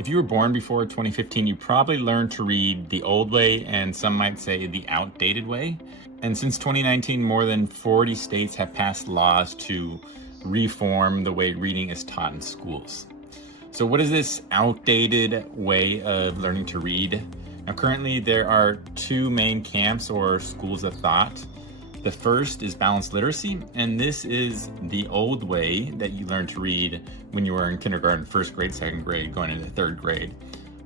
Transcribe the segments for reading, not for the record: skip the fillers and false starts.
If you were born before 2015, you probably learned to read the old way, and some might say the outdated way. And since 2019, more than 40 states have passed laws to reform the way reading is taught in schools. So what is this outdated way of learning to read? Now, currently there are two main camps or schools of thought. The first is balanced literacy, and this is the old way that you learned to read when you were in kindergarten, first grade, second grade, going into third grade.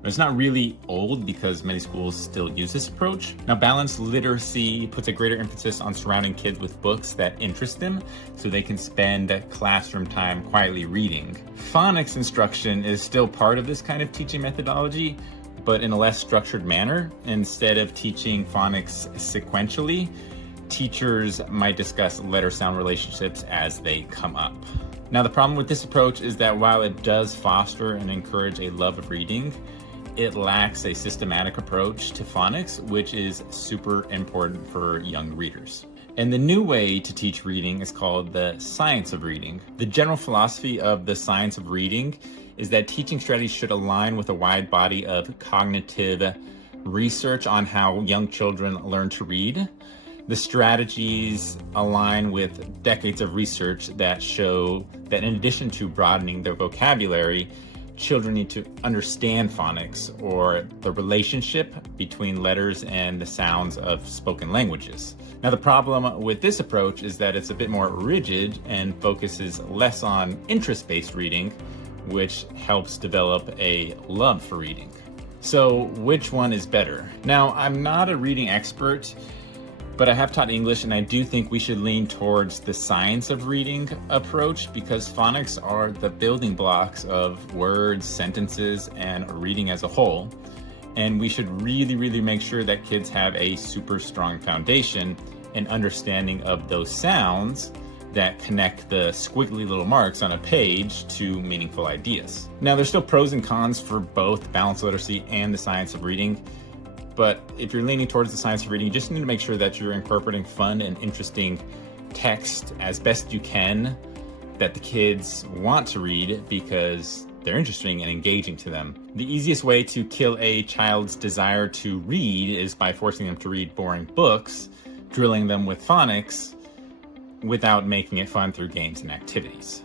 But it's not really old because many schools still use this approach. Now, balanced literacy puts a greater emphasis on surrounding kids with books that interest them so they can spend classroom time quietly reading. Phonics instruction is still part of this kind of teaching methodology, but in a less structured manner. Instead of teaching phonics sequentially, teachers might discuss letter-sound relationships as they come up. Now, the problem with this approach is that while it does foster and encourage a love of reading, it lacks a systematic approach to phonics, which is super important for young readers. And the new way to teach reading is called the science of reading. The general philosophy of the science of reading is that teaching strategies should align with a wide body of cognitive research on how young children learn to read. The strategies align with decades of research that show that in addition to broadening their vocabulary, children need to understand phonics, or the relationship between letters and the sounds of spoken languages. Now, the problem with this approach is that it's a bit more rigid and focuses less on interest-based reading, which helps develop a love for reading. So which one is better? Now, I'm not a reading expert, but I have taught English, and I do think we should lean towards the science of reading approach because phonics are the building blocks of words, sentences, and reading as a whole. And we should really make sure that kids have a super strong foundation and understanding of those sounds that connect the squiggly little marks on a page to meaningful ideas. Now, there's still pros and cons for both balanced literacy and the science of reading. But if you're leaning towards the science of reading, you just need to make sure that you're incorporating fun and interesting text as best you can that the kids want to read because they're interesting and engaging to them. The easiest way to kill a child's desire to read is by forcing them to read boring books, drilling them with phonics, without making it fun through games and activities.